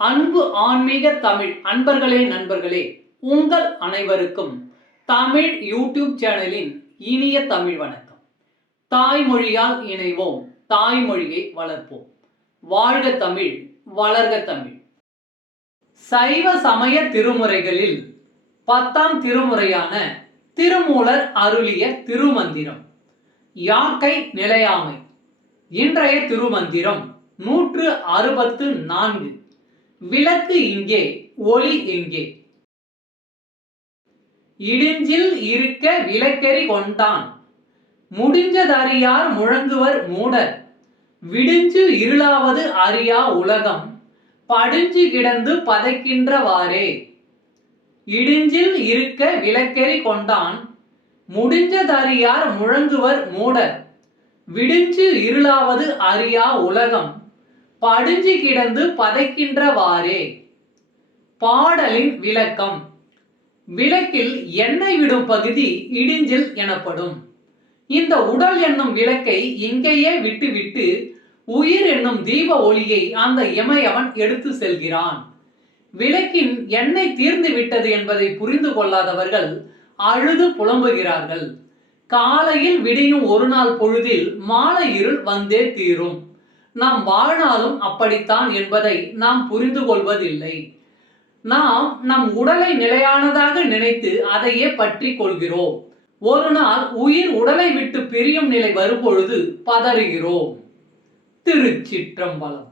அன்பு ஆன்மீக தமிழ் அன்பர்களே நண்பர்களே, உங்கள் அனைவருக்கும் தமிழ் யூடியூப் சேனலின் இனிய தமிழ் வணக்கம். தாய்மொழியால் இணைவோம், தாய்மொழியை வளர்ப்போம். வாழ்க தமிழ், வளர்க தமிழ். சைவ சமய திருமுறைகளில் 10ஆம் திருமுறையான திருமூலர் அருளிய திருமந்திரம் யாக்கை நிலையாமை. இன்றைய திருமந்திரம் 164. விளக்கு இங்கே, ஒளி எங்கே? இடிஞ்சில் இருக்க விளக்கெறி கொண்டான், முடிஞ்சதறியார் முழங்குவர் மூடர், விடிஞ்சு இருளாவது அறியா உலகம், படிஞ்சு கிடந்து பதைக்கின்றவாறே. இடிஞ்சில் இருக்க விளக்கெறி கொண்டான், முடிஞ்சதறியார் முழங்குவர் மூடர், விடிஞ்சு இருளாவது அறியா உலகம், படிஞ்சு கிடந்து பதைக்கின்றவாறே. பாடலின் விளக்கம். விளக்கில் எண்ணெய் விடும் பகுதி இடிஞ்சில் எனப்படும். இந்த உடல் என்னும் விளக்கை இங்கேயே விட்டுவிட்டு உயிர் என்னும் தீப ஒளியை அந்த இமையவன் எடுத்து செல்கிறான். விளக்கின் எண்ணெய் தீர்ந்து விட்டது என்பதை புரிந்து கொள்ளாதவர்கள் அழுது புலம்புகிறார்கள். காலையில் விடியும் ஒரு நாள் பொழுதில் மாலை இருள் வந்தே தீரும். நாம் வாழ்நாளும் அப்படித்தான் என்பதை நாம் புரிந்து கொள்வதில்லை. நாம் நம் உடலை நிலையானதாக நினைத்து அதையே பற்றி கொள்கிறோம். ஒரு நாள் உயிர் உடலை விட்டு பிரியும் நிலை வரும்பொழுது பதறுகிறோம். திருச்சிற்றம்பலம்.